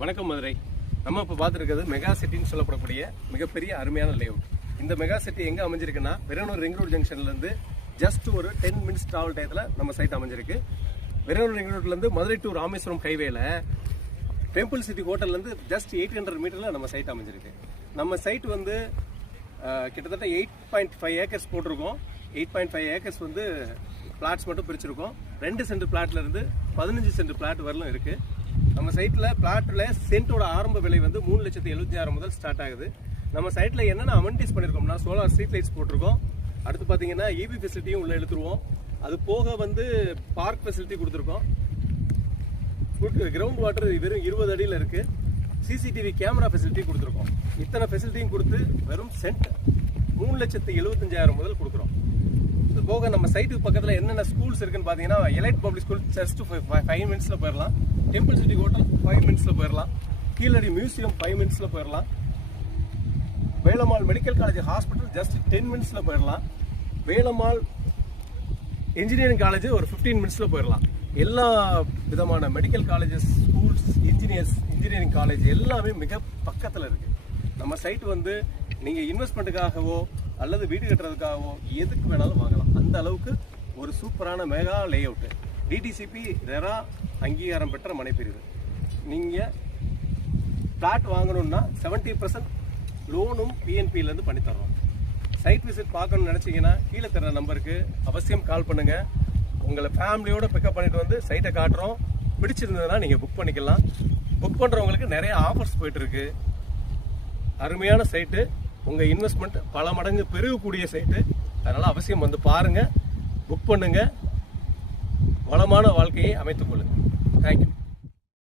வணக்கம் மதுரை. நம்ம இப்போ பார்த்துருக்கிறது மெகா சிட்டின்னு சொல்லப்படக்கூடிய மிகப்பெரிய அருமையான லேஅவுட். இந்த மெகா சிட்டி எங்கே அமைஞ்சிருக்குன்னா விரனூர் ரிங் ரோட் ஜங்ஷன்லேருந்து ஜஸ்ட் ஒரு 10 மினிட்ஸ் ட்ராவல் டயத்தில் நம்ம சைட் அமைஞ்சிருக்கு. விரனூர் ரிங் ரோட்லேருந்து மதுரை டு ராமேஸ்வரம் ஹைவேல டெம்பிள் சிட்டி ஹோட்டல்லேருந்து ஜஸ்ட் 800 மீட்டரில் நம்ம சைட் அமைஞ்சிருக்கு. நம்ம சைட் வந்து கிட்டத்தட்ட 8.5 ஏக்கர்ஸ் போட்டிருக்கோம். 8.5 ஏக்கர்ஸ் வந்து பிளாட்ஸ் மட்டும் பிரிச்சிருக்கோம். 2 சென்ட் பிளாட்ல இருந்து 15 சென்ட் பிளாட் வரலும் இருக்கு. நம்ம சைட்ல பிளாட்ல சென்ட்டோட ஆரம்ப விலை வந்து 3,76,000 முதல் ஸ்டார்ட் ஆகுது. நம்ம சைட்ல என்னென்ன அமெனிட்டிஸ் பண்ணிருக்கோம்னா சோலார் ஸ்ட்ரீட் லைட்ஸ் போட்டிருக்கோம். அடுத்து பாத்தீங்கன்னா இபி ஃபெசிலிட்டியும் உள்ள எடுத்துருவோம். அது போக வந்து பார்க் ஃபெசிலிட்டி கொடுத்துருக்கோம். கிரவுண்ட் வாட்டர் வெறும் 20 அடியில் இருக்கு. சிசிடிவி கேமரா ஃபெசிலிட்டி கொடுத்துருக்கோம். இத்தனை ஃபெசிலிட்டியும் கொடுத்து வெறும் சென்ட் 3,75,000 முதல் கொடுக்குறோம். இது போக நம்ம சைட்டுக்கு பக்கத்தில் என்னென்ன ஸ்கூல்ஸ் இருக்குன்னு பார்த்தீங்கன்னா எலைட் பப்ளிக் ஸ்கூல் ஜஸ்ட் 5 மினிட்ஸில் போயிடலாம். டெம்பிள் சிட்டி ஹோட்டல் 5 மினிட்ஸில் போயிடலாம். கீழடி மியூசியம் 5 மினிட்ஸில் போயிடலாம். Velammal medical college hospital just 10 மினிட்ஸில் போயிடலாம். வேலம்மாள் இன்ஜினியரிங் காலேஜ் ஒரு 15 மினிட்ஸில் போயிடலாம். எல்லா விதமான medical colleges, schools, engineering college எல்லாமே மிக பக்கத்தில் இருக்கு. நம்ம சைட் வந்து நீங்கள் இன்வெஸ்ட்மெண்ட்டுக்காகவோ அல்லது வீடு கட்டுறதுக்காகவோ எதுக்கு வேணாலும் வாங்கலாம். அந்த அளவுக்கு ஒரு சூப்பரான மெகா லேஅவுட்டு. டிடிசிபி ரெரா அங்கீகாரம் பெற்ற மனைப்பிரிவு. நீங்கள் பிளாட் வாங்கணும்னா 70% லோனும் பிஎன்பியிலேருந்து பண்ணித்தரோம். சைட் விசிட் பார்க்கணும்னு நினச்சிங்கன்னா கீழே தர நம்பருக்கு அவசியம் கால் பண்ணுங்கள். உங்களை ஃபேமிலியோடு பிக்கப் பண்ணிட்டு வந்து சைட்டை காட்டுறோம். பிடிச்சிருந்ததுன்னா நீங்கள் புக் பண்ணிக்கலாம். புக் பண்ணுறவங்களுக்கு நிறைய ஆஃபர்ஸ் போயிட்டுருக்கு. அருமையான சைட்டு. உங்கள் இன்வெஸ்ட்மெண்ட் பல மடங்கு பெருகக்கூடிய சைட்டு. அதனால் அவசியம் வந்து பாருங்கள், புக் பண்ணுங்கள், வளமான வாழ்க்கையை அமைத்துக் கொள்ளுங்கள். தேங்க்யூ.